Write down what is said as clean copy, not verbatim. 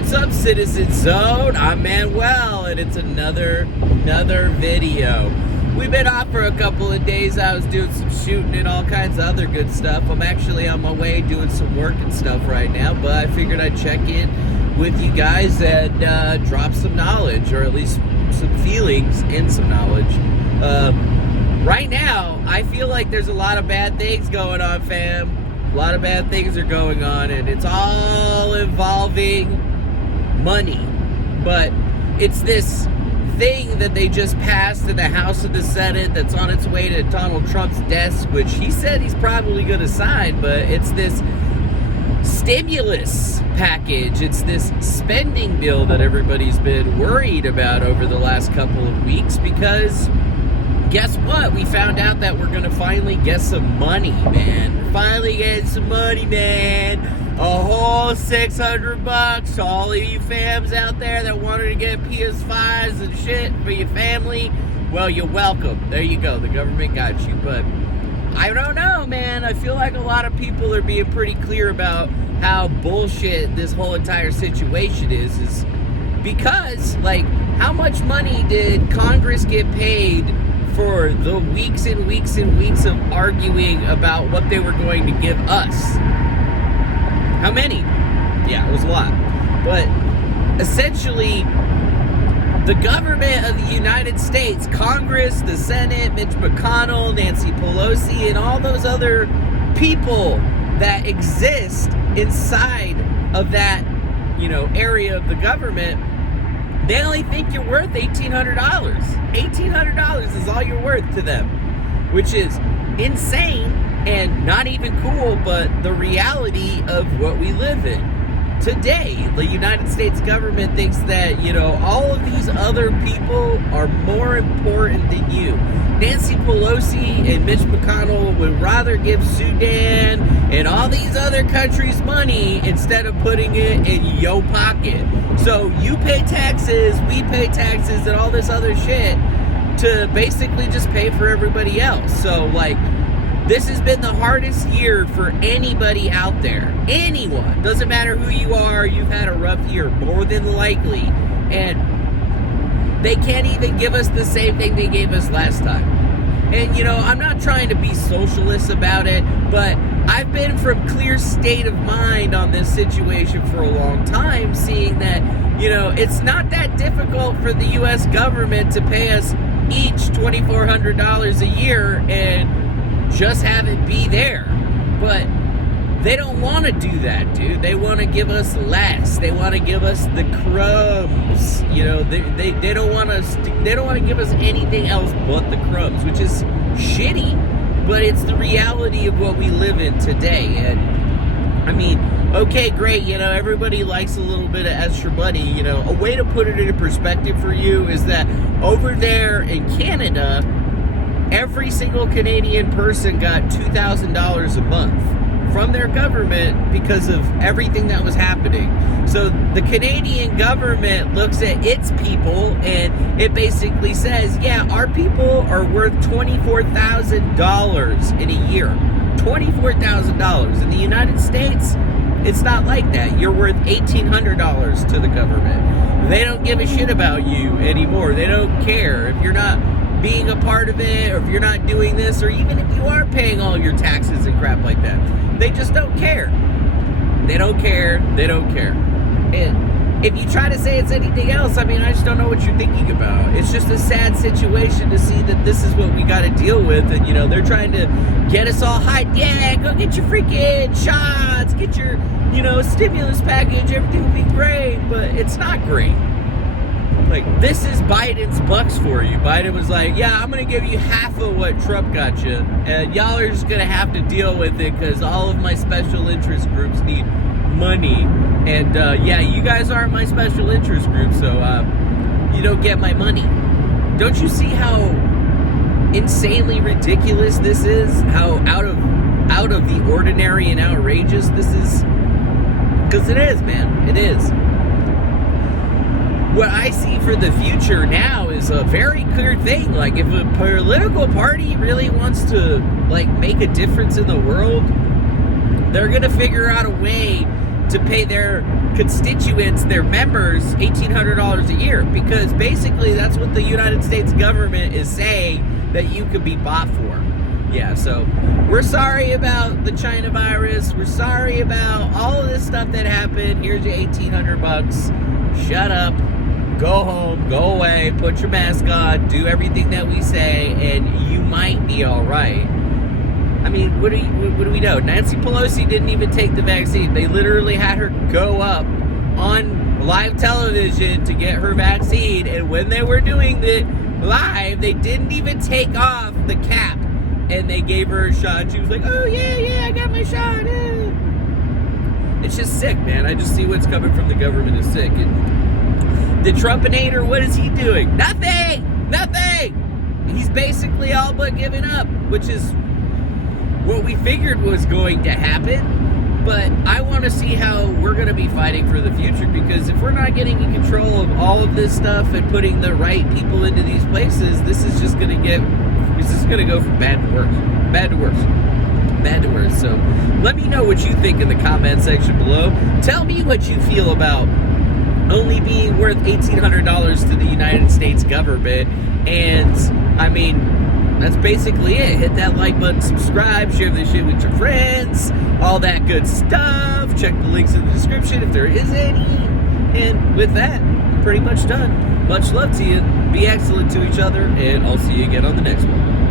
What's up, Citizen Zone? I'm Manuel, and it's another video. We've been off for a couple of days. I was doing some shooting and all kinds of other good stuff. I'm actually on my way doing some work and stuff right now, but I figured I'd check in with you guys and drop some knowledge, or at least some feelings and some knowledge. Right now, I feel like there's a lot of bad things going on, fam. A lot of bad things are going on, and it's all involving money. But it's this thing that they just passed in the House of the Senate that's on its way to Donald Trump's desk, which he said he's probably going to sign, but it's this stimulus package. It's this spending bill that everybody's been worried about over the last couple of weeks, because guess what? We found out that we're going to finally get some money, man. We're finally getting some money, man. A whole $600 to all of you fams out there that wanted to get PS5s and shit for your family. Well, you're welcome. There you go. The government got you. But I don't know, man. I feel like a lot of people are being pretty clear about how bullshit this whole entire situation is because, like, how much money did Congress get paid for the weeks and weeks and weeks of arguing about what they were going to give us? How many? Yeah, it was a lot. But essentially, the government of the United States, Congress, the Senate, Mitch McConnell, Nancy Pelosi, and all those other people that exist inside of that, area of the government, they only think you're worth $1,800. $1,800 is all you're worth to them, which is insane and not even cool, but the reality of what we live in. Today, the United States government thinks that, all of these other people are more important than you. Nancy Pelosi and Mitch McConnell would rather give Sudan and all these other countries money instead of putting it in your pocket. So you pay taxes, we pay taxes, and all this other shit to basically just pay for everybody else. So, this has been the hardest year for anybody out there. Anyone. Doesn't matter who you are, you've had a rough year, more than likely. And they can't even give us the same thing they gave us last time. And, I'm not trying to be socialist about it, but I've been from clear state of mind on this situation for a long time, seeing that, it's not that difficult for the U.S. government to pay us each $2,400 a year and just have it be there. But they don't want to do that, dude. They want to give us less. They want to give us the crumbs. They don't want to give us anything else but the crumbs, which is shitty, but it's the reality of what we live in today. And I mean, okay, great, everybody likes a little bit of extra money. A way to put it into perspective for you is that over there in Canada, every single Canadian person got $2,000 a month from their government because of everything that was happening. So the Canadian government looks at its people and it basically says, yeah, our people are worth $24,000 in a year. $24,000. In the United States, it's not like that. You're worth $1,800 to the government. They don't give a shit about you anymore. They don't care if you're not being a part of it, or if you're not doing this, or even if you are paying all your taxes and crap like that. They just don't care. They don't care. They don't care. And if you try to say it's anything else, I just don't know what you're thinking about. It's just a sad situation to see that this is what we got to deal with, and they're trying to get us all hyped. Yeah, go get your freaking shots, get your, stimulus package, everything will be great, but it's not great. This is Biden's bucks for you. Biden was like, yeah, I'm going to give you half of what Trump got you, and y'all are just going to have to deal with it because all of my special interest groups need money. And, yeah, you guys aren't my special interest group, so you don't get my money. Don't you see how insanely ridiculous this is? How out of the ordinary and outrageous this is? Because it is, man. It is. What I see for the future now is a very clear thing. If a political party really wants to, make a difference in the world, they're going to figure out a way to pay their constituents, their members, $1,800 a year, because basically that's what the United States government is saying that you could be bought for. Yeah, so we're sorry about the China virus. We're sorry about all of this stuff that happened. Here's your $1,800. Shut up. Go home. Go away. Put your mask on. Do everything that we say, and you might be all right. I mean, what do we know? Nancy Pelosi didn't even take the vaccine. They literally had her go up on live television to get her vaccine, and when they were doing the live, they didn't even take off the cap. And they gave her a shot. She was like, oh, yeah, I got my shot. It's just sick, man. I just see what's coming from the government is sick. And the Trumpinator, what is he doing? Nothing! He's basically all but giving up, which is what we figured was going to happen. But I want to see how we're going to be fighting for the future, because if we're not getting in control of all of this stuff and putting the right people into these places, this is just going to go from bad to worse. So let me know what you think in the comment section below. Tell me what you feel about only being worth $1,800 to the United States government. And I mean, that's basically it. Hit that like button, subscribe, share this shit with your friends, all that good stuff. Check the links in the description if there is any. And with that, I'm pretty much done. Much love to you. Be excellent to each other, and I'll see you again on the next one.